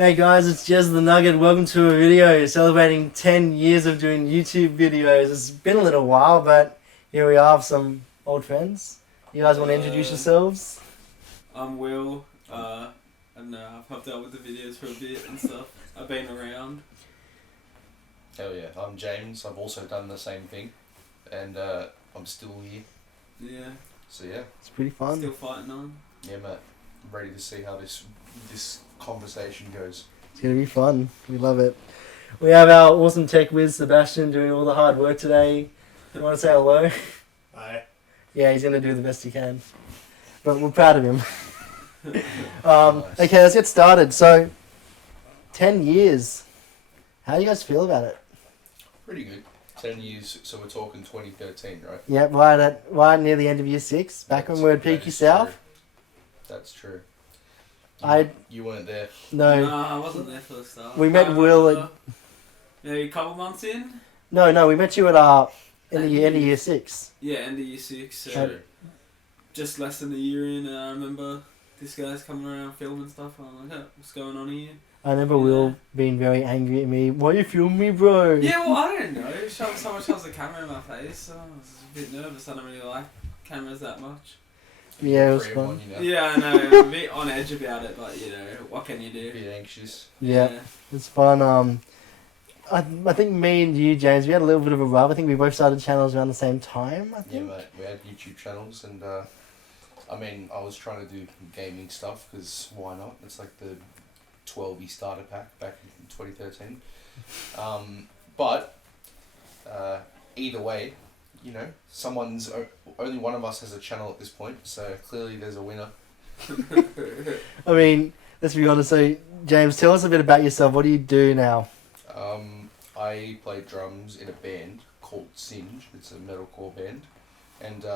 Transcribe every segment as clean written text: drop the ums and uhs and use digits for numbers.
Hey guys, it's Jezza the Nugget. Welcome to a video celebrating 10 years of doing YouTube videos. It's been a little while, but here we are with some old friends. You guys want to introduce yourselves? I'm Will. And I've helped out with the videos for a bit and stuff. I've been around. Hell yeah. I'm James. I've also done the same thing. And I'm still here. Yeah. So yeah. It's pretty fun. Still fighting on. Yeah, mate. I'm ready to see how this conversation goes. It's going to be fun. We love it. We have our awesome tech whiz, Sebastian, doing all the hard work today. You want to say hello? Hi. Yeah, he's going to do the best he can. But we're proud of him. Nice. Okay, let's get started. So, 10 years. How do you guys feel about it? Pretty good. 10 years, so we're talking 2013, right? Yeah, right near the end of year 6, back when we were at Peaky South. True. That's true. You weren't there. No, I wasn't there for the start. we met Will at... Maybe a couple months in? No, we met you at in the end of year 6. Yeah, end of year 6. So True. just less than a year in, and I remember this guy's coming around filming stuff. And I'm like, oh, what's going on here? I remember Will being very angry at me. Why you filming me, bro? Yeah, well, I don't know. Someone shoves a camera in my face, so I was a bit nervous. I don't really like cameras that much. Yeah, it was Free fun. one, you know. Yeah, I know. I'm a bit on edge about it, but you know, what can you A do? bit anxious. Yeah, it's fun. I think me and you, James, we had a little bit of a rub. I think we both started channels around the same time, I Yeah, think. mate. We had YouTube channels, and I was trying to do gaming stuff because why not? It's like the 12 starter pack back in 2013. But either way, you know, only one of us has a channel at this point, so clearly there's a winner. I mean, let's be honest. So, James, tell us a bit about yourself. What do you do now? I play drums in a band called Singe. It's a metalcore band. And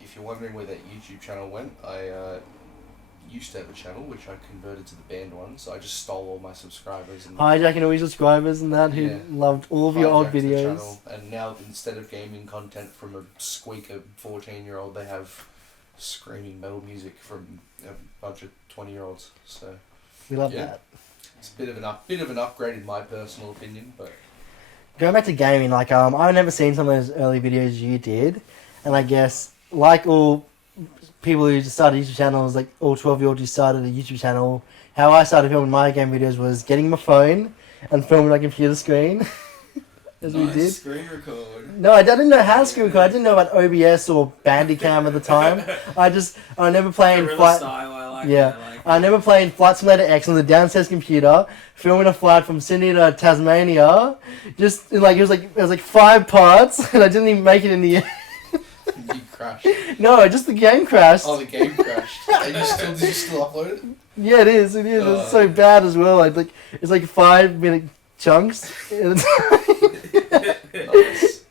if you're wondering where that YouTube channel went, I used to have a channel which I converted to the band one, so I just stole all my subscribers and Hijacking all your subscribers and that who loved all of your old hijacked the videos. channel. And now instead of gaming content from a squeaker 14-year-old, they have screaming metal music from a bunch of 20-year-olds. So We love Yeah. that. it's a bit of an upgrade in my personal opinion, but Going back to gaming, like I've never seen some of those early videos you did, and I guess like all people who just started YouTube channels, like all 12-year-olds who started a YouTube channel, how I started filming my game videos was getting my phone and filming my computer screen, as we did. Screen record. No, I didn't know how to screen record. I didn't know about OBS or Bandicam at the time. I remember playing Guerrilla style, I like Yeah. it, I like I remember playing Flight Simulator X on the downstairs computer, filming a flight from Sydney to Tasmania. Just it was like 5 parts, and I didn't even make it in the end. you crashed. No, just the game crashed. Oh, the game crashed. And did you still upload it? Yeah, it is. It's so bad as well. It's like 5-minute chunks. Nice.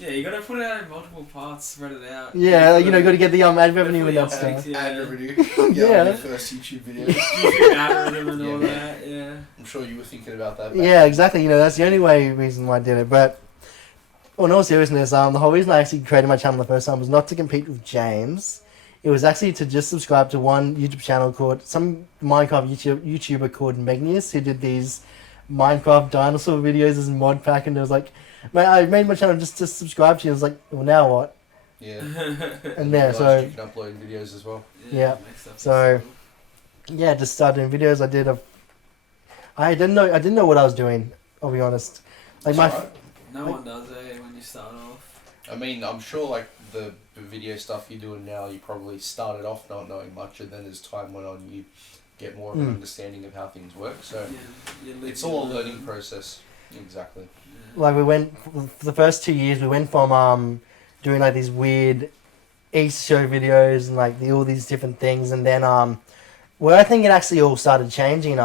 Yeah, you gotta put it out in multiple parts, spread it out. Yeah, got to get the ad revenue and that Yeah. stuff. Ad revenue. Yeah. Your first YouTube video. YouTube algorithm and all that, yeah. I'm sure you were thinking about that. Yeah, exactly. That's the only reason why I did it. But in all seriousness, the whole reason I actually created my channel the first time was not to compete with James. It was actually to just subscribe to one YouTube channel called some Minecraft YouTuber called Magnus, who did these Minecraft dinosaur videos as a mod pack, and it was like, man, I made my channel just to subscribe to you. I was like, well, now what? Yeah. And you there, realised so you can upload videos as well. Yeah, makes stuff so- possible. yeah, just started doing videos. I didn't know what I was doing. I'll be honest. Like It's my alright. No one does, when you start off. I mean, I'm sure like the video stuff you're doing now, you probably started off not knowing much, and then as time went on, you get more of an understanding of how things work. So it's all a learning process. Exactly. we went for the first 2 years. We went from doing like these weird East show videos and like all these different things, and then where I think it actually all started changing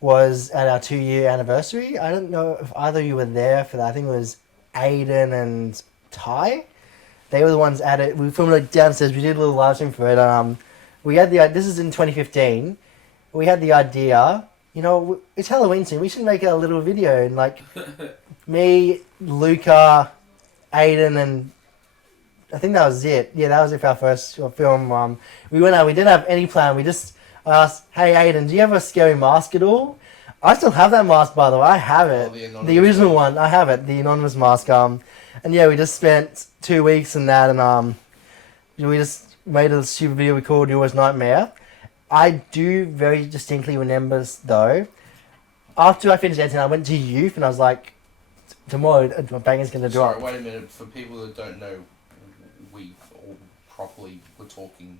was at our 2-year anniversary. I don't know if either of you were there for that. I think it was Aiden and Ty. They were the ones at it. We filmed it downstairs. We did a little live stream for it. We had this is in 2015. We had the idea, it's Halloween soon. We should make a little video. And like me, Luca, Aiden, and I think that was it. Yeah, that was it for our first film. We went out. We didn't have any plan. We just I asked, "Hey Aiden, do you have a scary mask at all?" I still have that mask, by the way. I have it. The original one. I have it. The anonymous mask. And yeah, we just spent 2 weeks in that, and we just made a super video we called "Your Worst Nightmare." I do very distinctly remember, though, after I finished editing, I went to youth, and I was like, tomorrow, my bang's going to drop. Sorry, wait a minute. For people that don't know, we all properly were talking,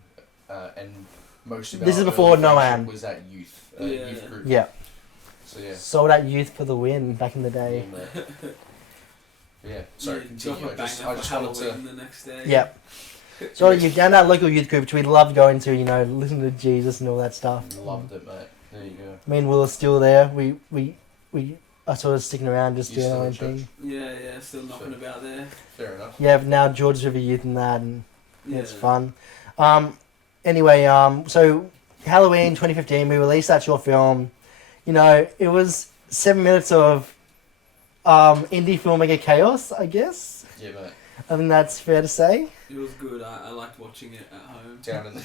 and most of This our is before early Noam. friendship was that youth, youth group. Yeah. So yeah. Sold out youth for the win back in the day. Yeah. Sorry, continue. I just wanted to. The next day. Yeah. So you've done that local youth group, which we love going to, listen to Jesus and all that stuff. Loved it, mate. There you go. Me and Will are still there. We are sort of sticking around, just doing our own thing. Yeah, still knocking about there. Fair enough. Yeah, but now George's River Youth and that, and it's Yeah. fun. Anyway, so Halloween 2015, we released that short film. It was 7 minutes of indie filmmaker chaos, I guess. Yeah, mate. I think that's fair to say. It was good. I liked watching it at home. Down in the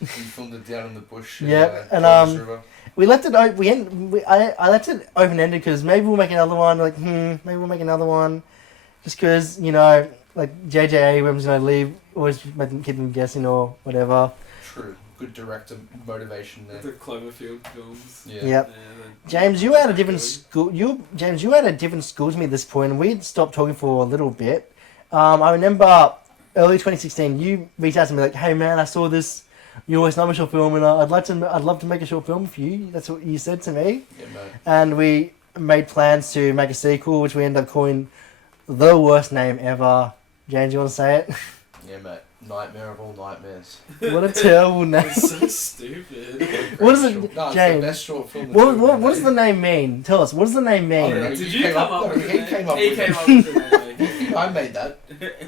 we filmed it down in the bush. Yeah, and Jordan's River. we left it. I left it open ended because maybe we'll make another one. Like, maybe we'll make another one, just because like J.J. Abrams, leave always keep them guessing or whatever. True. Good director motivation there. The Cloverfield films. Yeah. Yep. James, you were at a different school. You were at a different school to me at this point, and we'd stopped talking for a little bit. I remember early 2016, you reached out to me like, "Hey man, I saw this Your Worst Nightmare short film, and I'd love to make a short film for you." That's what you said to me. Yeah, mate. And we made plans to make a sequel, which we ended up calling The Worst Name Ever. James, you want to say it? Yeah, mate. Nightmare of all nightmares. What a terrible name. It's so stupid. What is it, No, it's James? the best short film. What does the name mean? Tell us. What does the name I don't mean? know. Did You you came come up- up no, with he it? came up He with came it. up with it. I made that.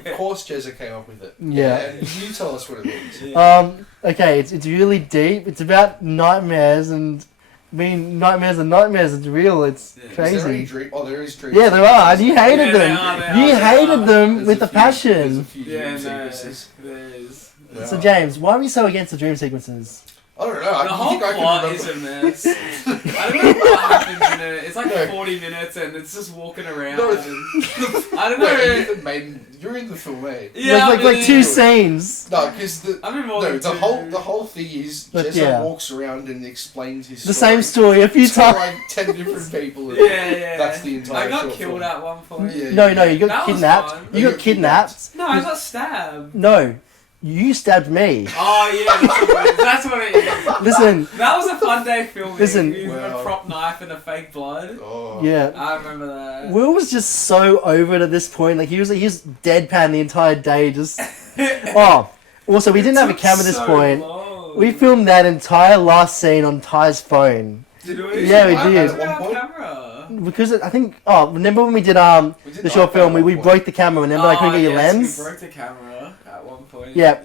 Of course, Jezza came up with it. Yeah. And you tell us what it means. Yeah. Okay, it's really deep. It's about nightmares, and nightmares are nightmares. It's real. It's Yeah. Is there any crazy. dream? Oh, there is dreams. Yeah, there are. And you hated Yeah, them. they You are. hated them There's with a a few- There's a passion. few Yeah, dream no, sequences. there is. Yeah. So James, why are we so against the dream sequences? I don't know. The I whole think I plot can is remember. a mess. I don't know what happens in it. It's like No. 40 minutes and it's just walking around. No, and, I don't know. Wait, you're in the film, eh? Yeah, like two scenes. No, because I'm in more than the two. whole thing is But Jezza yeah. walks around and explains his The story same story a few to times. like 10 different people. and Yeah. That's the entire I got short killed film. at one point. Yeah. No, you got That was kidnapped. fun. You got kidnapped. No, I got stabbed. No, you stabbed me. Oh yeah, that's what it is. Listen, That was a fun day filming. Listen. Using Wow. a prop knife and a fake blood. Oh. yeah. I remember that. Will was just so over it at this point. Like he was deadpan the entire day. Just Also, we didn't have a It took camera at this so point. long. We filmed that entire last scene on Ty's phone Did we? Yeah, we I did. had it at one point. Camera. because I think. Remember when we did We did the short iPad film? at We one broke the camera. Remember, I couldn't get your yes, lens. We broke the camera at one point. Yeah.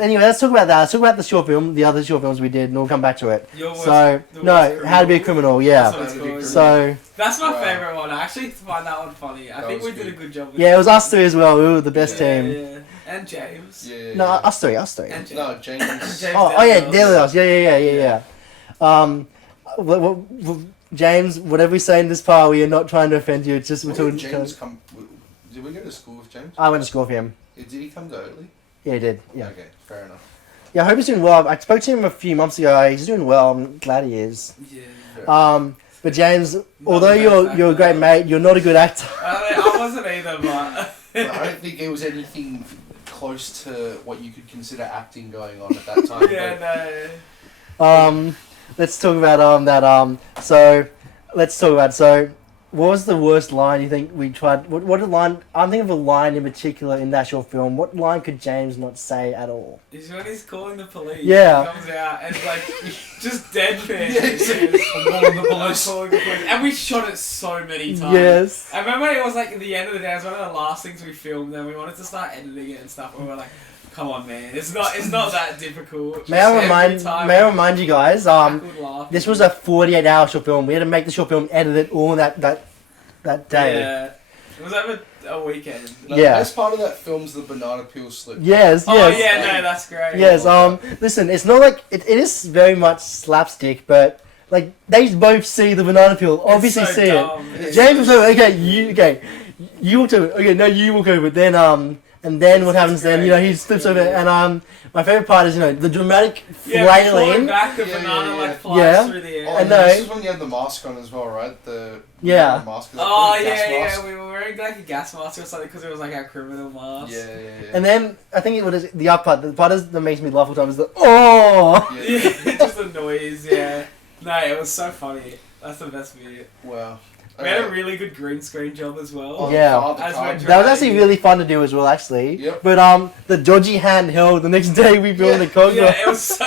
Anyway, let's talk about that. Let's talk about the short film, the other short films we did, and we'll come back to it. Your worst- So the no, worst How to Be a Criminal. That's Yeah. what it's called. So That's my Wow. favourite one. I actually find that one funny. I That think we was did a good. good job with yeah, it was us three as well. We were the best team. Yeah. And James. Yeah. No, us three. And James. No, James. James Oh yeah, Daniels. Daily Us. Yeah. James, whatever we say in this part, we are not trying to offend you. It's just we're When did talking. James come? Did we go to school with James? I went to school with him. Did he come to Oatley? Yeah, he did. Yeah. Okay, fair enough. Yeah, I hope he's doing well. I spoke to him a few months ago. He's doing well. I'm glad he is. Yeah. Fair But James, Not although the best you're a great actor. mate, you're not a good actor. I wasn't either, but. But I don't think there was anything close to what you could consider acting going on at that time. Yeah, no. Let's talk about that. So let's talk about what was the worst line you think we tried? What line? I'm thinking of a line in particular in that short film. What line could James not say at all? Is when he's calling the police. Yeah. He comes out and like just deadpan. Yeah, he's like, "I'm calling the police." Calling the police. And we shot it so many times. Yes. I remember it was like at the end of the day, it was one of the last things we filmed, and we wanted to start editing it and stuff. And we were like, "Come on, man, it's not that difficult." May I remind you guys? This was a 48-hour short film. We had to make the short film, edit it all in that day. Yeah. It was over a weekend. No, Yeah. The best part of that film's the banana peel slip. Yes, Oh yes. yeah, no, that's great. Yes, listen, it's not like, it is very much slapstick, but, like, they both see the banana peel, It's obviously so see dumb. it. It's James was so over, you walk over, okay, no, you walk over, then, and then what It's happens then, great. you know, he slips over, and, my favourite part is, you know, the dramatic Yeah, falling flailing. back, the Yeah, banana yeah, like yeah. flies Yeah. through the air. Oh, I and know. this is when you had the mask on as well, right? The Yeah. mask. Oh Gas yeah, mask? yeah, we were wearing like a gas mask or something because it was like our criminal mask. Yeah, yeah, yeah. And then, I think it was the up part, the part that makes me laugh all the time is the, oh! Yeah, just the noise. Yeah, no, it was so funny. That's the best bit. Wow. We had a really good green screen job as well. Oh, Yeah. the As card. we're That was actually really fun to do as well, actually. Yep. But the dodgy handheld the next day we filmed the Cobra. Yeah, it was so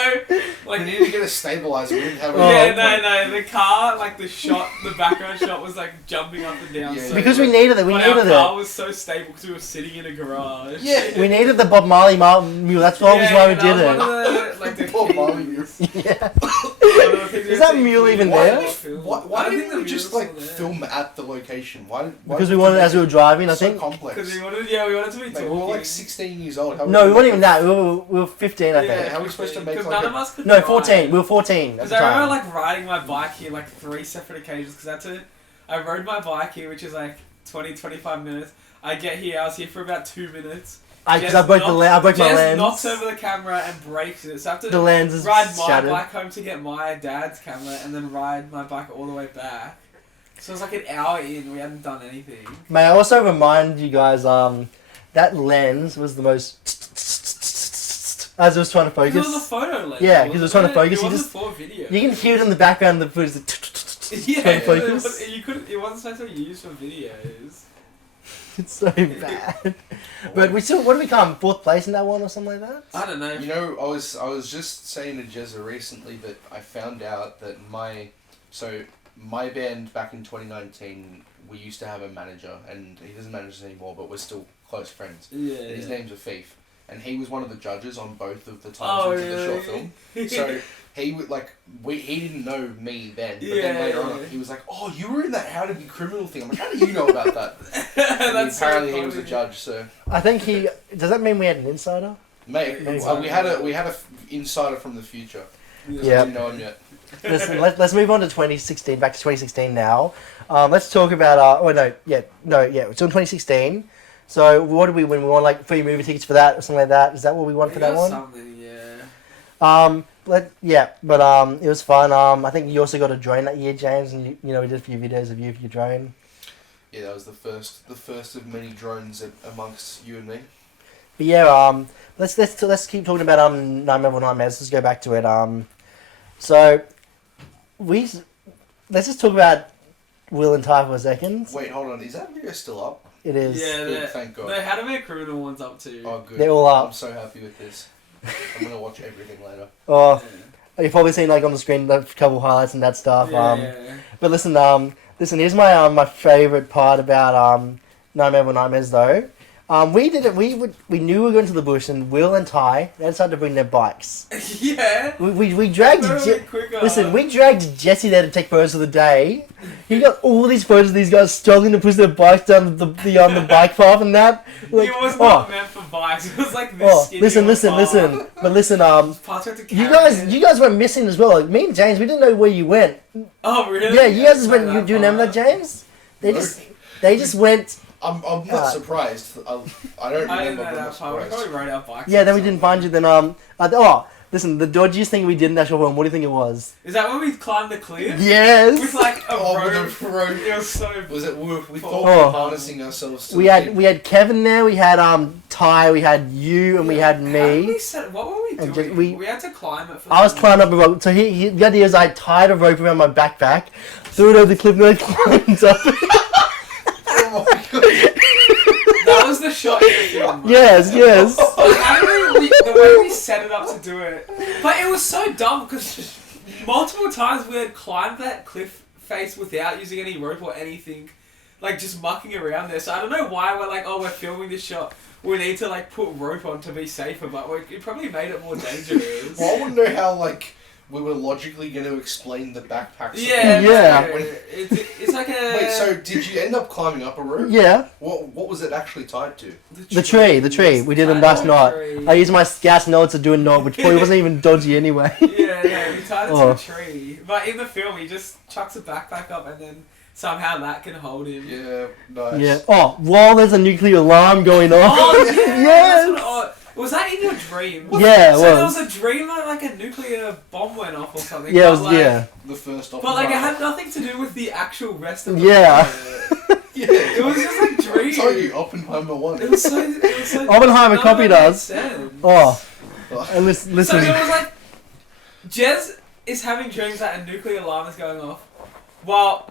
like. We needed to get a stabilizer. We didn't have a Yeah, no, the car, like the shot, the background shot was like jumping up and down. Yeah, so Because we good. needed it. We But needed our car it. was so stable because we were sitting in a garage. Yeah. We needed the Bob Marley mule. That's obviously why we that did was it. One of the, like the Bob Marley keys. mule. Yeah. One of the things we Is had that to mule include even in there? the film. Why I don't didn't think the we just mule's like still there. film at the location? Why Because we wanted, as we were driving, I so think. complex. Because we wanted to be Like, talking. we were like 16 years old. How No, we weren't even that. We were 15, I Yeah, think. how are we supposed to make, because like, none a- of us could No, drive. 14. We were 14 at Because the I remember time. like riding my bike here like 3 separate occasions because I rode my bike here which is like 20-25 minutes. I get here, I was here for about 2 minutes. Because I broke I broke my Jess lens. knocks over the camera and breaks it. So I have to The lens is ride my shattered. bike home to get my dad's camera and then ride my bike all the way back. So it was like an hour in, we hadn't done anything. May I also remind you guys, that lens was the most as it was trying to Because focus. it was a photo lens. Yeah, 'cause it was trying to focus, It you wasn't just- for video. You can hear it in the background. The footage. Yeah, trying to it focus. it wasn't supposed to be used for videos. It's so bad. But we still. What did we come? 4th place in that one or something like that? I don't know. You know, I was just saying to Jezza recently that I found out that my band back in 2019, we used to have a manager, and he doesn't manage us anymore, but we're still close friends. Yeah. And his name's Afif, and he was one of the judges on both of the times Oh, we did the short really? film. So he would he didn't know me then, but then Yeah, later yeah. on he was like, "Oh, you were in that How to Be Criminal thing." I'm like, "How do you know about that?" And That's apparently so he was a funny. judge, so. I think he. Does that mean we had an insider? Mate, Maybe. we had a insider from the future. Yeah. Didn't know him yet. Listen, let's move on to 2016. Back to 2016 now. Let's talk about. It's still 2016. So what did we win? We won like free movie tickets for that or something like that. Is that what we won for that one? Something, yeah. It was fun. I think you also got a drone that year, James, and you know we did a few videos of you for your drone. Yeah, that was the first of many drones amongst you and me. But yeah, let's keep talking about Nightmare Before Nightmares. Let's go back to it. So let's just talk about Will and Ty for a second. Wait, hold on. Is that video still up? It is. Yeah, Good, thank God. No, How to Be a Criminal one's up too. Oh, good. They're all up. I'm so happy with this. I'm gonna watch everything later. Oh, Yeah. you've probably seen like on the screen a couple highlights and that stuff. Yeah. But listen, here's my favorite part about Nightmare Before Nightmares though. We did it. We knew we were going to the bush, and Will and Ty they decided to bring their bikes. Yeah. We dragged. They're a bit quicker. Listen, we dragged Jesse there to take photos of the day. He got all these photos of these guys struggling to push their bikes down the bike path and that. Like, It was not meant for bikes. It was like this oh, skinny listen. on the path. But listen, Parts had to you carry it. guys went missing as well. Like me and James, we didn't know where you went. Oh really? Yeah, you guys just Explain went. Do you remember that, part. James? They just went. I'm not God. surprised. I don't I remember, didn't know but I'm that not part. We surprised. probably rode our bikes. Yeah, or then we didn't find you. Then listen, the dodgiest thing we did in that short film. What do you think it was? Is that when we climbed the cliff? Yes. With like a Oh, rope. with a rope. It was so. Was it? We thought Oh. we were harnessing ourselves. To We the had thing. Kevin there. We had Ty. We had you, and we had How did me. we set, what were we And doing? just- we had to climb it. For I was some climbing up a rope. So the idea is I tied a rope around my backpack, threw it over the cliff, and I climbed up. Oh my God. That was the shot in the film. right? yes. Like, how did the way we set it up to do it. But it was so dumb because multiple times we had climbed that cliff face without using any rope or anything. Like just mucking around there. So I don't know why we're like, oh, we're filming this shot. We need to like put rope on to be safer, but it probably made it more dangerous. Well, I want to know how we were logically going to explain the backpack. Yeah. Yeah. It's like a. Wait, so did you end up climbing up a roof? Yeah. What was it actually tied to? The tree. We did a nice knot. I used my gas knot to do a knot, which probably wasn't even dodgy anyway. Yeah, we tied it to a tree. But in the film, he just chucks a backpack up and then somehow that can hold him. Yeah, nice. Yeah. Oh, while there's a nuclear alarm going off. Oh, yeah. Yes. That's what, was that in your dream? Yeah, it so was. there was a dream that like a nuclear bomb went off or something. Yeah, it was, but, like, yeah. The first But like it had nothing to do with the actual rest of the Yeah. film. Yeah. It was just like dream. Sorry, you Oppenheimer one. It was so Oppenheimer none copied of it made us. sense. Oh. And listen. So it was like Jez is having dreams that a nuclear alarm is going off, while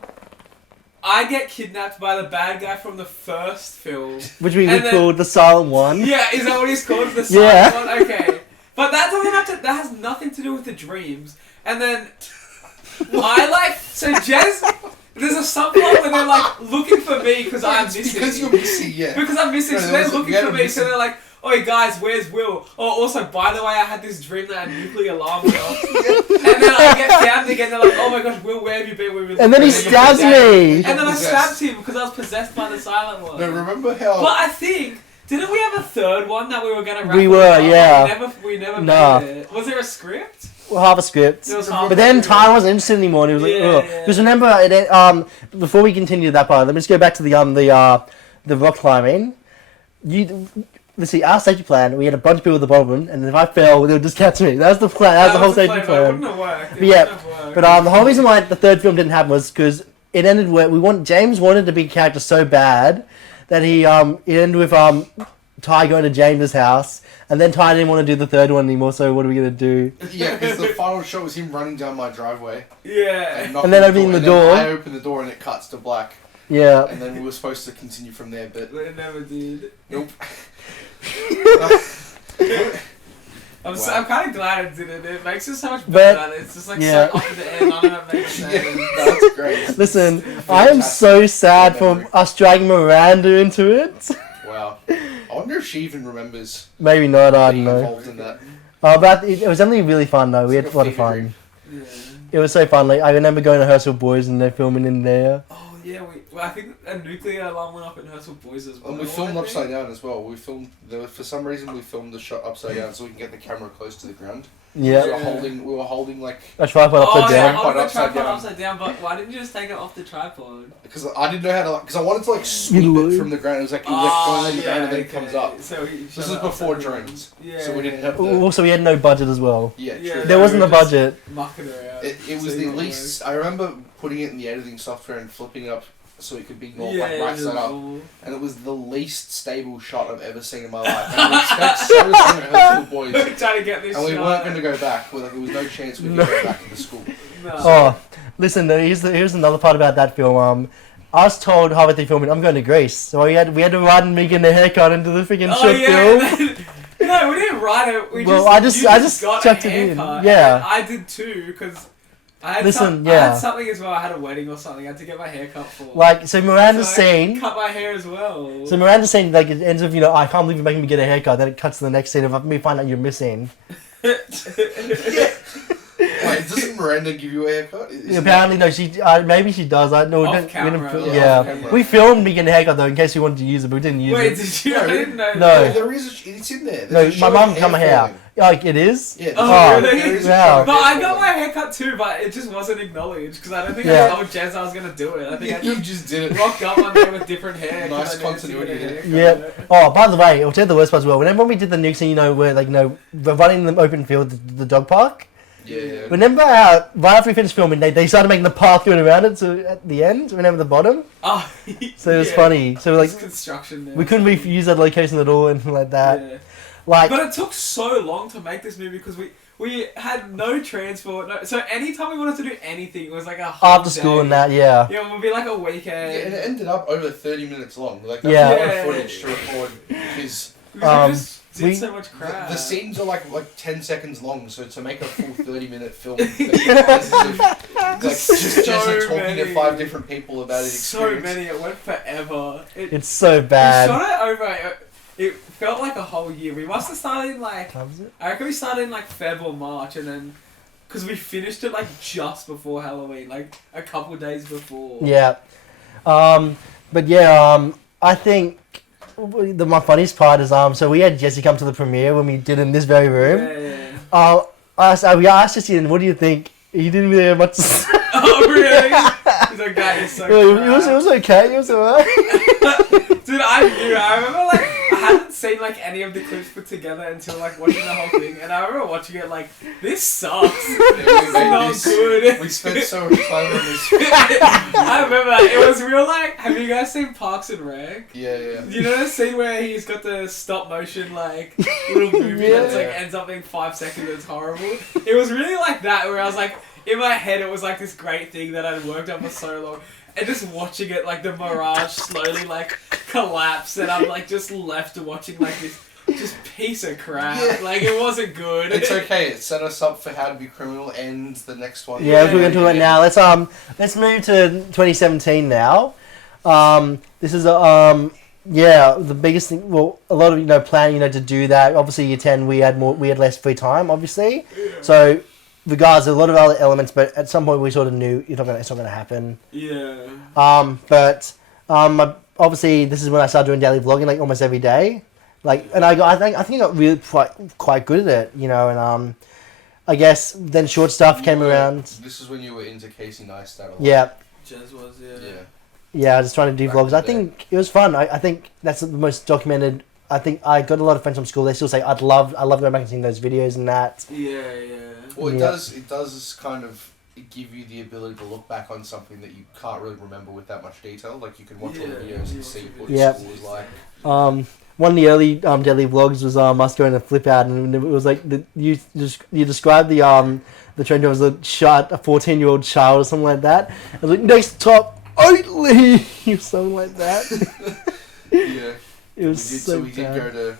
I get kidnapped by the bad guy from the first film. Which we and then- called the Silent One. Yeah, is that what he's called? The Yeah. silent one? Okay. But that doesn't have to, that has nothing to do with the dreams. And then so Jez, there's a subplot where they're like looking for me because I'm missing. Because you're missing, yeah. Because I'm missing, No, so there they're was a- looking we had for a me, so missing- they're like, "Oi guys, where's Will? Oh, also, by the way, I had this dream that a nuclear alarm went off." And then I get found again, they're like, "Oh my gosh, Will, where have you been? We've been And then he looking for you stabs for days." me. And then I Possessed. stabbed him because I was possessed by the silent one. No, remember how... But I think, didn't we have a third one that we were going to wrap We up? were, yeah. We never Nah. made it. Was there a script? Well, half a script. There was half But a then script. Ty wasn't interested anymore. And he was like, Yeah, ugh. yeah. Because remember, before we continue that part, let me just go back to the rock climbing. Let's see, our safety plan, we had a bunch of people at the bottom, and if I fell, they would just catch me. That was the plan. That was the whole safety But it plan. wouldn't have worked. It Yeah, wouldn't have worked. But the whole reason why the third film didn't happen was because it ended where James wanted to be a character so bad that it ended with Ty going to James's house, and then Ty didn't want to do the third one anymore. So what are we gonna do? Yeah, because the final shot was him running down my driveway. Yeah. knocking then opening the and door. Then I opened the door and it cuts to black. Yeah. And then we were supposed to continue from there, but... But it never did. Nope. I'm kind of glad it didn't. It makes it so much But- better. It's just like yeah. so up in the air. None of it makes sense. Yeah, that's great. Listen, I am so sad for Memory. us dragging Miranda into it. Wow. I wonder if she even remembers Maybe not. I don't being know. involved in that. But it was definitely really fun though. We It's had like a a lot of fever fun. Yeah. It was so fun. Like I remember going to Herschel Boys and they're filming in there. Oh yeah, I think a nuclear alarm went off in Herschel Boys as well. And we filmed I think. upside down as well. For some reason we filmed the shot upside down so we can get the camera close to the ground. Yeah. We were holding like... A tripod upside yeah, down. holding the Upside tripod down. upside down. But why didn't you just take it off the tripod? Because I didn't know how to... Because I wanted to like sweep it from the ground. It was like going on the ground and then it comes up. So This is before drones. Yeah. So we didn't have the... Also, we had no budget as well. Yeah, Yeah. true. There wasn't we a were just budget. mucking around. It so was the you got least... I remember putting it in the editing software and flipping it up so it could be more like yeah, right side up. normal. And it was the least stable shot I've ever seen in my life. And we spent so much time at Herschel Boys. Trying to get this. And we shot. weren't going to go back. There was no chance we could go back to the school. No. Oh, listen. Here's another part about that film. I was told halfway through filming I'm going to Greece, so we had to ride and me getting a haircut into the freaking short film. No, we didn't write it. We Well, you I just got chucked a it in. haircut. Yeah. And I did too because I had Listen, I yeah. had something as well. I had a wedding or something. I had to get my hair cut for. Like so, Miranda's So I scene. cut my hair as well. So Miranda's scene like it ends with I can't believe you're making me get a haircut. Then it cuts to the next scene of me find out you're missing. Wait, doesn't Miranda give you a haircut? Apparently, no. She maybe she does. I know. Off camera, Yeah, yeah, off camera. we filmed me getting a haircut though in case we wanted to use it, but we didn't use Wait, it. did you? No, I didn't know. No. that. There is it's in there. No, There's a my show mum of cut my hair. falling. Like it is. Yeah, Oh, there's a- really? there is a Wow. show of But I hair got my falling. haircut too, but it just wasn't acknowledged because I don't think Yeah. I told Jez I was gonna do it. I think I You just just did it. rocked up one day with different hair. 'cause Nice I needed to continuity get a there. haircut. Yep. Oh, by the way, I'll tell you the worst part as well. Whenever we did the nuke scene, where we're running in the open field, the dog park. Yeah. Remember how right after we finished filming, they started making the path going around it. So at the end, remember the bottom. Oh, So it was yeah. funny. So There's like construction there. we couldn't reuse that location at all, anything like that. Yeah. Like But it took so long to make this movie because we had no transport. No, so anytime we wanted to do anything, it was like a whole after school day. and that, yeah. Yeah, it would be like a Yeah, weekend. and it ended up over 30 minutes long. Like, that's Yeah. a lot of Yeah. footage to record because Because we just did we- so much crap. the scenes are like 10 seconds long, so to make a full 30-minute film, just Jezza So talking to many. 5 different people about his so experience. many. It went forever. It's so We bad. shot it over. It felt like a whole year. We must have started in like. What time is it? I reckon we started in like Feb or March, and then because we finished it like just before Halloween, like a couple of days before. Yeah. But yeah, I think my funniest part is so we had Jesse come to the premiere when we did in this very room. Yeah. We asked Jesse, and what do you think? He didn't really have much to say. Oh really? He's like, that is so it was okay. It was alright. Dude, I remember like I hadn't seen like any of the clips put together until like watching the whole thing, and I remember watching it like, this sucks. It's not good. We spent so much time on this. I remember it was real like. Have you guys seen Parks and Rec? Yeah. You know the scene where he's got the stop motion like little movie that's like ends up being 5 seconds and it's horrible? It was really like that, where I was like, in my head it was like this great thing that I'd worked on for so long, and just watching it like the mirage slowly like collapse, and I'm like just left watching like this just piece of crap. Yeah. Like it wasn't good. It's okay. It set us up for How to Be Criminal and the next one. Yeah, we're going to do it now. Let's move to 2017 now. This is the biggest thing. Well, a lot of planning to do that. Obviously, year 10 we had less free time, obviously. Yeah. So, regardless, a lot of other elements, but at some point we sort of knew it's not going to happen. Yeah. Obviously this is when I started doing daily vlogging like almost every day. Like, and I think I got really quite good at it, and I guess then short stuff came around. This is when you were into Casey Neistat a lot. Yeah. Jez was, Yeah, I was just trying to do Back vlogs. in the I think it was fun. I think that's the most documented. I think I got a lot of friends from school. They still say I love going back and seeing those videos and that. Yeah. Well, it does kind of give you the ability to look back on something that you can't really remember with that much detail. Like you can watch all the videos and see what Yeah. school was like. One of the early daily vlogs was us going to flip out, and it was like you described the trend as a 14-year-old child or something like that. I was like, next top only or something like that. Yeah. It was So we did bad. go to.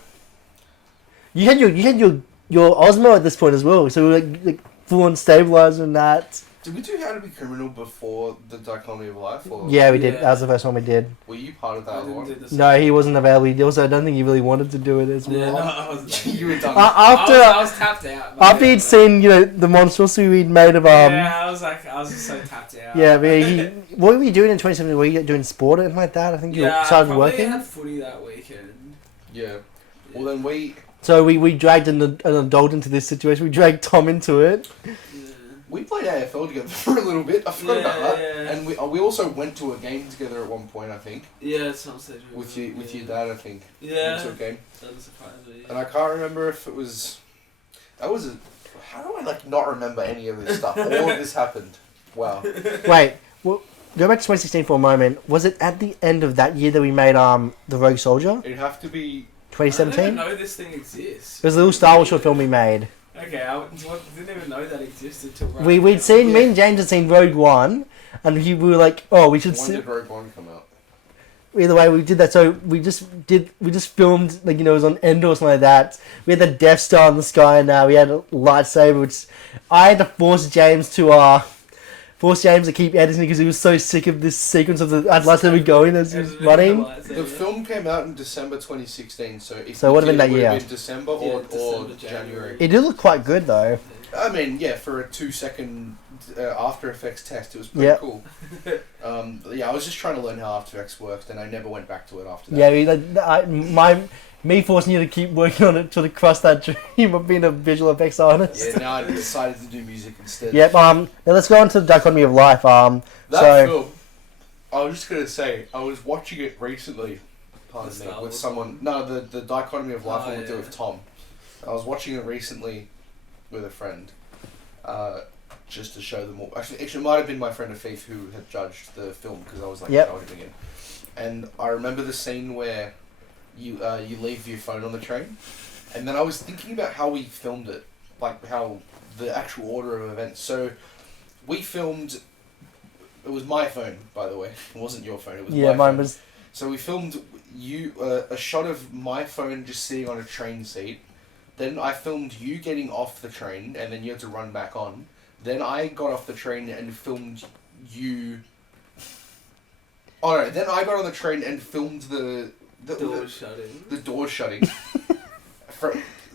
You had your Osmo at this point as well, so we were like full on stabilizer and that. Did we do How to Be Criminal before the Dichotomy of Life? Or Yeah, we did. Yeah. That was the first one we did. were you part of that one? No, he wasn't available. Also, I don't think he really wanted to do it as well. Yeah, no, I wasn't. You were done. I was tapped out. After he'd seen the monstrosity we'd made of Yeah, I was just so tapped out. Yeah, but what were you doing in 2017? Were you doing sport or anything like that? I think you started working. I had footy that weekend. Yeah. Well, then we So we dragged an adult into this situation. We dragged Tom into it. played AFL together for a little bit. I forgot about that. Yeah. And we also went to a game together at one point, I think. Yeah, at some stage. With your dad, I think. Yeah. Went to a game. That doesn't surprise me. And I can't remember if it was. How do I not remember any of this stuff? All of this happened. Wow. Wait, well, go back to 2016 for a moment. Was it at the end of that year that we made the Rogue Soldier? It'd have to be. 2017. I didn't even know this thing exists. It was a little Star Wars short film we made. Okay, I didn't even know that existed till right We'd now. seen me and James had seen Rogue One, and we were like, oh, we should When see. did Rogue One come out? Either way, we did that. So we just filmed it was on Endor or something like that. We had the Death Star in the sky, and we had a lightsaber, which I had to force James to keep editing because he was so sick of this sequence of the lightsaber going as he was running. The film came out in December 2016, so if So it would've been that it year. would've been December or December, January. It did look quite good though. I mean, yeah, for a 2-second After Effects test, it was pretty Yep. cool. I was just trying to learn how After Effects worked, and I never went back to it after that. Yeah, me forcing you to keep working on it to cross that dream of being a visual effects artist. Yeah, now I decided to do music instead. Yep. Now let's go on to the Dichotomy of Life. That so film, I was just gonna say, I was watching it recently. Pardon me, Star with Wars someone. No, the Dichotomy of Life Oh, one we did yeah. with Tom. I was watching it recently with a friend, just to show them all. Actually, it might have been my friend Afif who had judged the film because I was like Yep. showing him again. And I remember the scene where you leave your phone on the train, and then I was thinking about how we filmed it, like how the actual order of events. So we filmed. It was my phone, by the way. It wasn't your phone. It was yeah, my mine phone. was. So we filmed a shot of my phone just sitting on a train seat. Then I filmed you getting off the train, and then you had to run back on. Then I got off the train and filmed you. Oh no! Then I got on the train and filmed the Door shutting. the door shutting.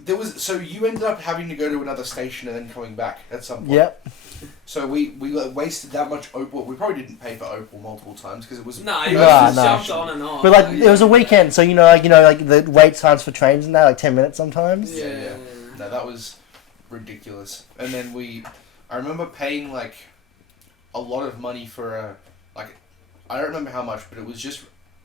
there was so you ended up having to go to another station and then coming back at some point. Yep. So we wasted that much opal. We probably didn't pay for opal multiple times because it was. No, you Nah, just nah. jumped on and off. But like, it was a weekend, so like the wait times for trains and that, like 10 minutes sometimes. Yeah. No, that was ridiculous. And then I remember paying like a lot of money for I don't remember how much, but it was just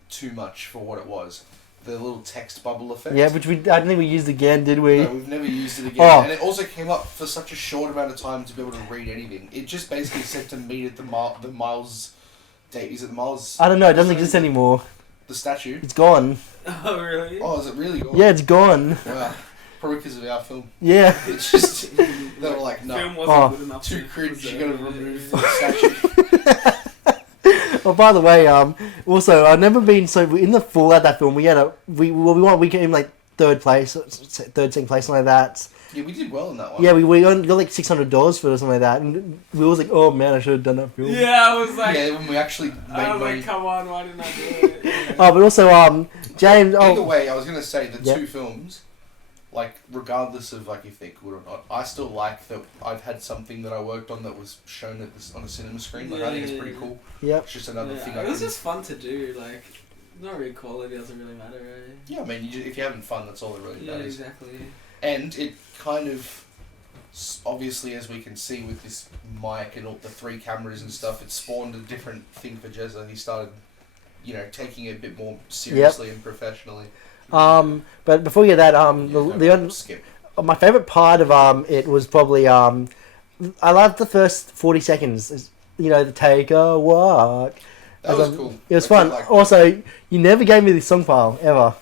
too much for what it was. The little text bubble effect. Yeah, which I don't think we used again, did we? No, we've never used it again. Oh. And it also came up for such a short amount of time to be able to read anything. It just basically said to meet at the Miles date. Is it the Miles? I don't know, it doesn't exist anymore. The statue? It's gone. Oh, really? Oh, is it really gone? Yeah, it's gone. Wow. Probably because of our film. Yeah. It's just, they were like, no, Film wasn't good enough. too to cringe, you preserve gotta it. remove the statue. Oh, by the way, also I've never been so in the Fallout that film. We had we came like third second place, something like that. Yeah, we did well in that one. Yeah, we got like $600 for it or something like that, and we was like, oh man, I should have done that film. Yeah, I was like, Yeah, when we actually made I was money. like, come on, why didn't I do it? Yeah. Oh, but also James. Either Oh, way, I was gonna say the Yeah. two films, like regardless of like if they're good or not, I still like that I've had something that I worked on that was shown on a cinema screen. Like I think it's pretty cool. yep. It's just another thing I It was can. just fun to do. Like, not really quality doesn't really matter, right? Yeah, I mean, if you're having fun, that's all that really Yeah, matters. exactly. And it kind of, obviously, as we can see with this mic and all the 3 cameras and stuff, it spawned a different thing for Jezza. He started, taking it a bit more seriously and professionally. But before we get that, Skip. my favorite part of it was probably I loved the first 40 seconds. The take a walk. That was cool. It was I fun. quite liked Also, you never gave me this song file ever.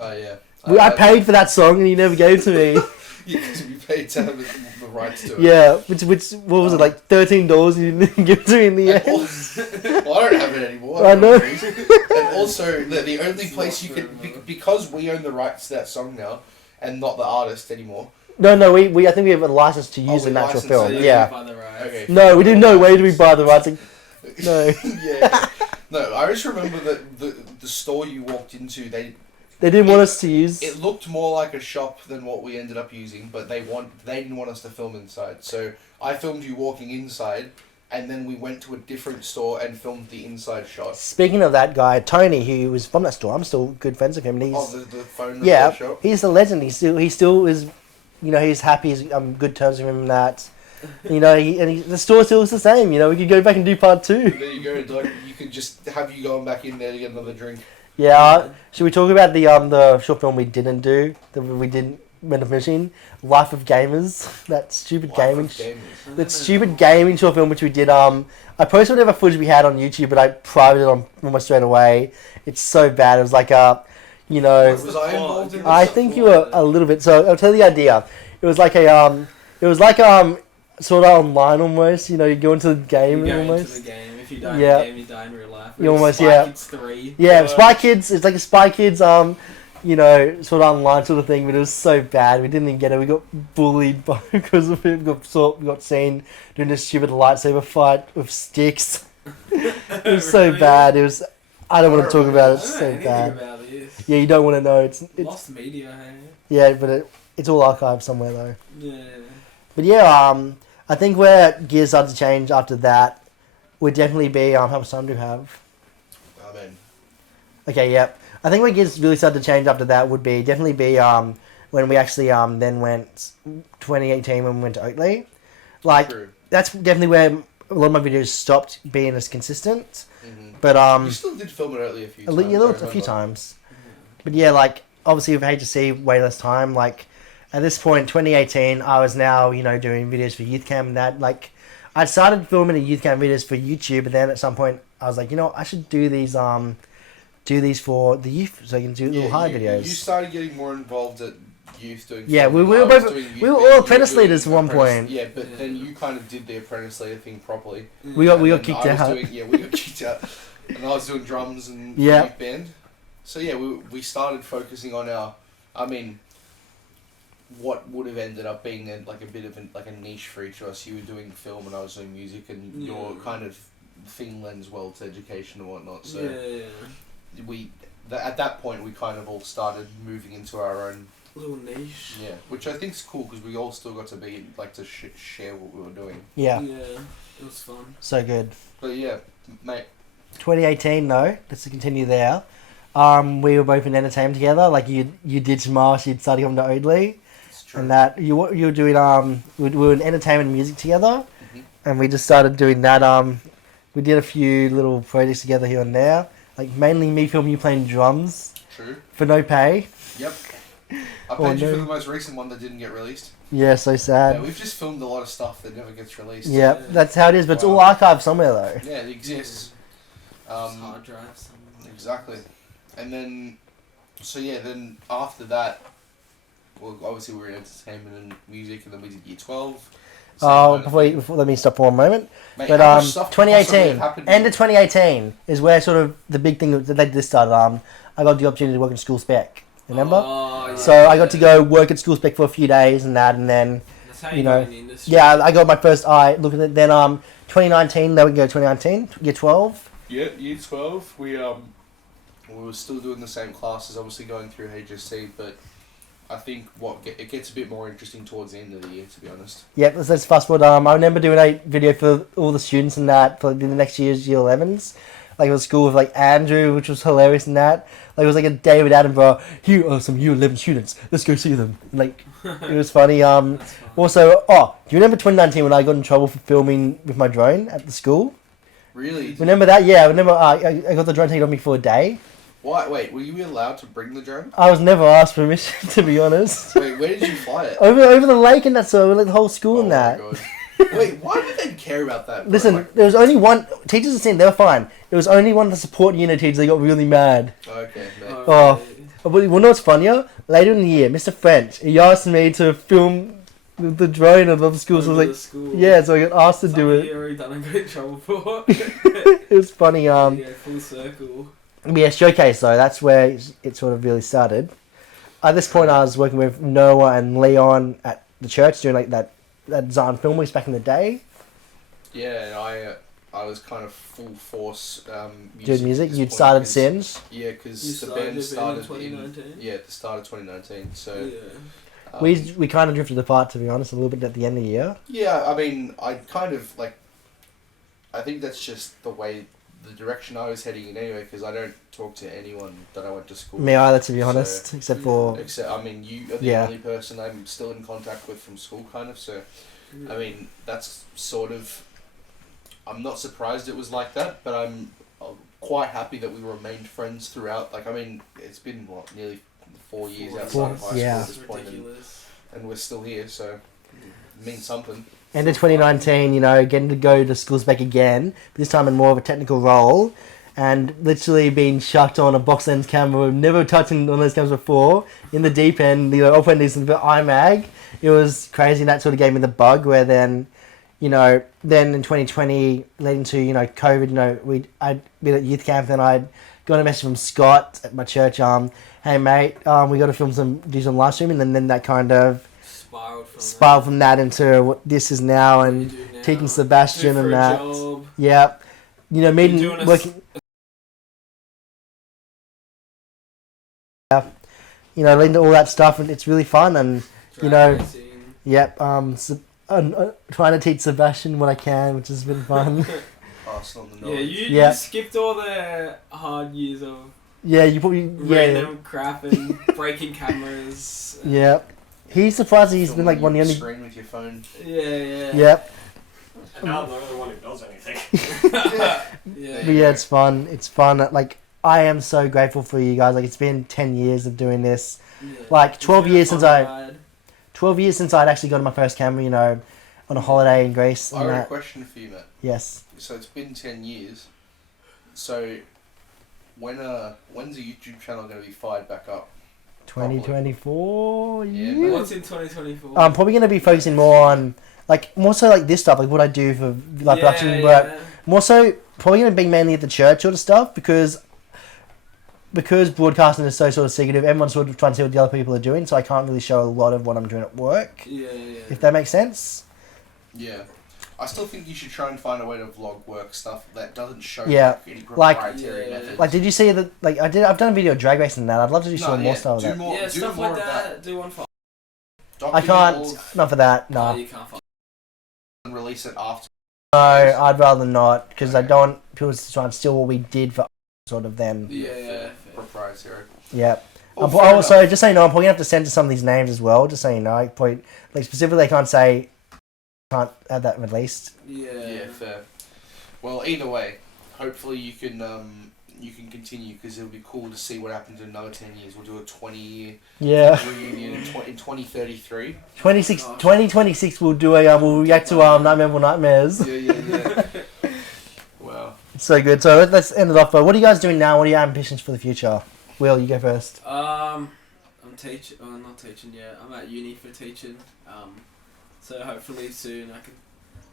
Oh yeah. I paid for that song and you never gave it to me. Yeah, because we paid to have the rights to it. Yeah, which what was it, like $13 you didn't give it to me in the And end? well, I don't have it anymore. I know. And also, the only place you can because we own the rights to that song now, and not the artist anymore. No, we I think we have a license to use we the natural licensed film. it, Yeah. By the rights. Okay. No, we didn't know. Where did we buy the rights? Like, no. Yeah. No, I just remember that the store you walked into, they didn't want us to use. It looked more like a shop than what we ended up using, but they didn't want us to film inside. So I filmed you walking inside, and then we went to a different store and filmed the inside shot. Speaking of that guy, Tony, who was from that store, I'm still good friends with him. And he's The phone repair shop. he's a legend. He still is. He's happy. He's good terms with him. And that. The store still is the same. We could go back and do part 2. There you go, Doc. You could just have you going back in there to get another drink. Yeah. Should we talk about the short film we didn't do? That we didn't end up finishing? Life of Gamers. That stupid gaming. That stupid gaming short film which we did. I posted whatever footage we had on YouTube, but I privated it on almost straight away. It's so bad. It was like Was I involved in this? I think you were a little bit. So I'll tell you the idea. It was like sort of online almost. You go into the game You go almost. into the game. If you die Yeah. in the game, you die in real life. You almost, Spy yeah. Kids 3. Yeah, Spy Kids. It's like a Spy Kids. Sort of online sort of thing. But it was so bad. We didn't even get it. We got bullied because of it. We got seen doing this stupid lightsaber fight with sticks. It was so Really? bad. It was. I don't want to talk about it. I It's don't know so anything bad. about this. Yeah, you don't want to know. It's Lost media, hey? yeah, but it's all archived somewhere though. Yeah. But yeah, I think where gears started to change after that would definitely be how much time do you have? Amen. Okay, yep. I think where gears really started to change after that would definitely be when we actually then went 2018 when we went to Oakley. Like True. that's definitely where a lot of my videos stopped being as consistent. Mm-hmm. But You still did film it early a few a times. little I a few remember. times. But yeah, like obviously we've had to see way less time. Like at this point, 2018, I was now doing videos for Youth Cam and that. Like I started filming the Youth Cam videos for YouTube, but then at some point I was like, I should do these for the youth, so I can do little high videos. You started getting more involved at youth doing. Yeah, film. we I were was both- doing youth we were bit, all you were apprentice doing leaders at one apprentice- point. Yeah, but then you kind of did the apprentice leader thing properly. We got And then kicked I was out. we got kicked out, and I was doing drums and Yeah. youth band. So yeah, we started focusing on what would have ended up being a bit of a niche for each of us. You were doing film and I was doing music, and your kind of thing lends well to education and whatnot. So Yeah. at that point we kind of all started moving into our own Little niche. Yeah, which I think's cool because we all still got to be like to share what we were doing. Yeah. Yeah, it was fun. So good. But yeah, mate. 2018 though, just to continue there. We were both in entertainment together. Like you did Smash, you'd started coming to Oadley, It's true. and that you were doing we were in entertainment and music together, Mhm. and we just started doing that. We did a few little projects together here and there. Like mainly me filming you playing drums True. for no pay. Yep. I Oh, paid you no. for the most recent one that didn't get released. Yeah, so Yeah, sad. we've just filmed a lot of stuff that never gets released. Yeah, that's how it is. But it's all Wow. archived somewhere though. Yeah, it exists. Hard drive somewhere. Exactly. And then, so yeah, then after that, well, obviously we were in entertainment and music, and then we did year 12. Same Oh, kind of thing. before let me stop for one moment. Mate, But how much stuff could possibly have 2018, happened- end of 2018 is where sort of the big thing that they just started. I got the opportunity to work in school spec. Remember? Oh, yeah. So I got to go work at school spec for a few days and that, and then That's how you you know, go in the industry. yeah, I got my first eye look at it. Then 2019, there we go. 2019, year 12. Yeah, year 12, we were still doing the same classes, obviously going through HSC, but I think it gets a bit more interesting towards the end of the year, to be honest. Yeah, let's fast forward. I remember doing a video for all the students and that for the next year's year 11s. Like it was school with like Andrew, which was hilarious and that. Like it was like a David Attenborough. Here are some year 11 students. Let's go see them. Like it was funny. That's fun. Also, do you remember 2019 when I got in trouble for filming with my drone at the school? Really? Remember that? Yeah, I remember. I got the drone taken on me for a day. Why? Wait, were you allowed to bring the drone? I was never asked permission, to be honest. Wait, where did you fly it? Over the lake and that, so like the whole school and that. My God. Wait, why would they care about that? Bro? Listen, Like, there was only one. Teachers were saying they were fine. There was only one of the support unit teachers. They got really mad. okay, mate. Oh. But you know what's funnier? Later in the year, Mr. French, he asked me to film the drone of the school. So I was like, yeah, so I got asked to do it. You already done and got in trouble for. It was funny. Yeah, full circle. Yeah, showcase though. That's where it sort of really started. At this point, I was working with Noah and Leon at the church doing like that Zan film weeks back in the day. Yeah, and I was kind of full force Doing music. at this You'd point started 'cause- Sins. Yeah, You because the started band in started 2019? at the start of 2019. So Yeah. We kind of drifted apart, to be honest, a little bit at the end of the year. yeah, I mean, I kind of like. I think that's just the direction I was heading in anyway. Because I don't talk to anyone that I went to school. Me either, to be So- honest, except for Except, I mean, you are the Yeah. only person I'm still in contact with from school, kind of. So, I mean, that's sort of. I'm not surprised it was like that, but I'm quite happy that we remained friends throughout. Like, I mean, it's been nearly 4 years outside of high school yeah. at this point, and we're still here, so it means something. end of 2019, getting to go to schools back again, this time in more of a technical role, and literally being chucked on a box lens camera, never touching on those cameras before, in the deep end, operating these with iMag. It was crazy, and that sort of gave me the bug where then, then in 2020, leading to, COVID, I'd been at youth camp and I'd got a message from Scott at my church, hey mate, we got to do some live streaming, and then that kind of spiraled from that into what this is now, and teaching Sebastian and that. Yeah. Meeting, working. Yeah. Leading to all that stuff, and it's really fun, and, yep, trying to teach Sebastian what I can, which has been fun. Passing on the Yeah, knowledge. you skipped all the hard years of Yeah, you probably, random crap and breaking cameras. Yeah. He's surprised he's been like one of the only. Screen with your phone. Yeah. Yep. And now I'm the only one who does anything. But yeah, it's fun. It's fun. Like, I am so grateful for you guys. Like, it's been 10 years of doing this. Like, 12 years since 12 years since I'd actually got my first camera, on a holiday in Greece. I got a question for you, Matt. Yes. So it's been 10 years. So when's the YouTube channel going to be fired back up? 2024? Yeah. What's in 2024? I'm probably going to be focusing more on, more so like this stuff, like what I do for production work. More so, probably going to be mainly at the church sort of stuff, because broadcasting is so sort of secretive, everyone's sort of trying to see what the other people are doing, so I can't really show a lot of what I'm doing at work. Yeah. If that makes sense. Yeah. I still think you should try and find a way to vlog work stuff that doesn't show Yeah, like, any like- proprietary Yeah. methods. Like, did you see that? Like, I've done a video of drag racing and that. I'd love to do some more stuff with do that. more, Yeah, do stuff more like of that. Do one for. I Document can't. all of- Not for that. No, No. you can't find. and release it after. No, I'd rather not because I Okay. don't want people to try and steal what we did for sort of then. Yeah, fair. fair. Proprietary. Yeah. Oh, But fair also, enough. just so you know, I'm probably gonna have to censor some of these names as well. Just so you know, like specifically, I can't say, can't have that released. Yeah, fair. Well, either way, hopefully you can continue because it'll be cool to see what happens in another 10 years. We'll do a 20-year Yeah. reunion in 2033. 2026 we'll do we'll react to Nightmare Before Nightmares. Yeah. Wow. It's so good. So let's end it off. But what are you guys doing now? What are your ambitions for the future? Will, you go first. I'm teaching. Oh, not teaching yet. I'm at uni for teaching. So hopefully soon I can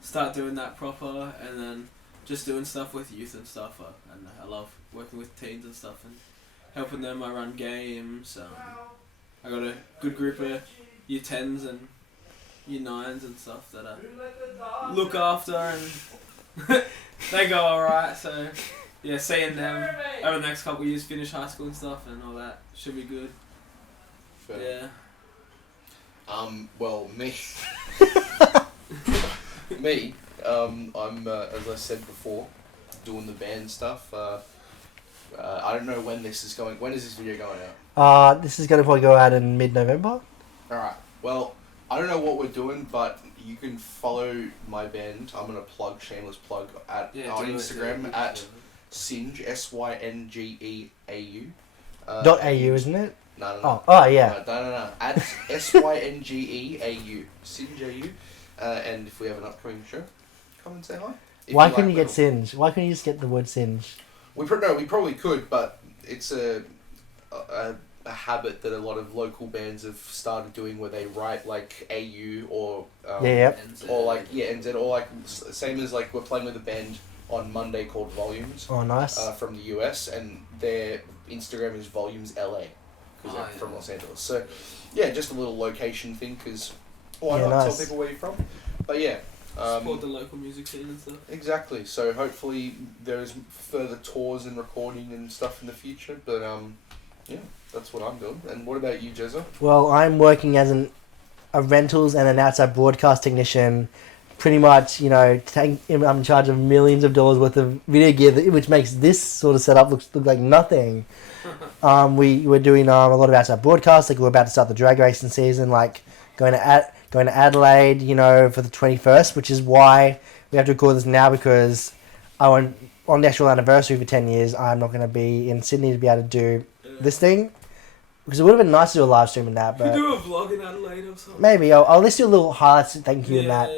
start doing that proper, and then just doing stuff with youth and stuff. And I love working with teens and stuff and helping them. I run games. I got a good group of year 10s and year 9s and stuff that I look after, and they go alright. So yeah, seeing them over the next couple of years finish high school and stuff and all that should be good. Fair. Yeah. Well, me, I'm as I said before, doing the band stuff. I don't know when this is going. When is this video going out? This is gonna probably go out in mid-November. All right. Well, I don't know what we're doing, but you can follow my band. I'm gonna shameless plug on Instagram at Syngeau SYNGEAU. .au, isn't it? No. Oh yeah. No. At SYNGEAU. Syngeau. And if we have an upcoming show, come and say hi. If Why like couldn't you get metal. Singe? Why couldn't you just get the word Singe? We probably could, but it's a habit that a lot of local bands have started doing, where they write like AU or Yeah. or like NZ, or like same as like we're playing with a band on Monday called Volumes Oh, nice. from the US, and their Instagram is Volumes LA because they're from Los Angeles. So yeah, just a little location thing, because why Yeah, not nice. tell people where you're from? But yeah. Support the local music scene and stuff. Exactly. So hopefully there's further tours and recording and stuff in the future. But yeah, that's what I'm doing. And what about you, Jezza? Well, I'm working as a rentals and an outside broadcast technician. Pretty much, you know, I'm in charge of millions of dollars worth of video gear, which makes this sort of setup look like nothing. We're doing a lot of outside broadcasts. Like, we're about to start the drag racing season. Like going to Adelaide, you know, for the 21st, which is why we have to record this now, because on the actual anniversary for 10 years, I'm not going to be in Sydney to be able to do this thing. Because it would have been nice to do a live stream in that, You but do a vlog in Adelaide or something. maybe I'll list you a little highlights. Thank you in that.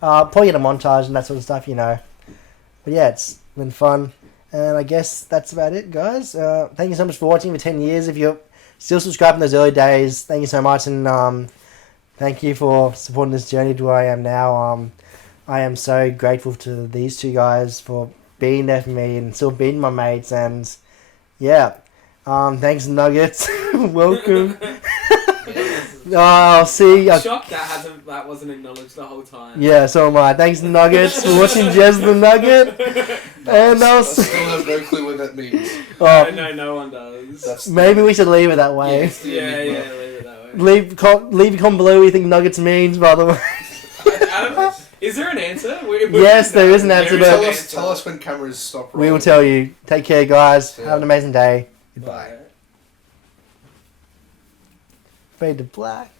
Probably get a montage and that sort of stuff, you know. But yeah, it's been fun, and I guess that's about it, guys. Thank you so much for watching for 10 years. If you're still subscribed in those early days, thank you so much, and thank you for supporting this journey to where I am now. I am so grateful to these two guys for being there for me and still being my mates, and yeah. Thanks, Nuggets. Welcome. I'll see. I'm shocked that wasn't acknowledged the whole time. Yeah, so am I. Thanks, Nuggets, for watching Jez the Nugget. And I I'll still see. have no clue what that means. No one does. That's Maybe we should leave it that way. it's the yeah, enigma. leave it that way. Leave a comment below what you think Nuggets means, by the way. I don't know. Is there an answer? Yes, there is an answer, There but- is an Tell us when cameras stop We rolling. will tell you. Take care, guys. Yeah. Have an amazing day. Bye. Fade to black.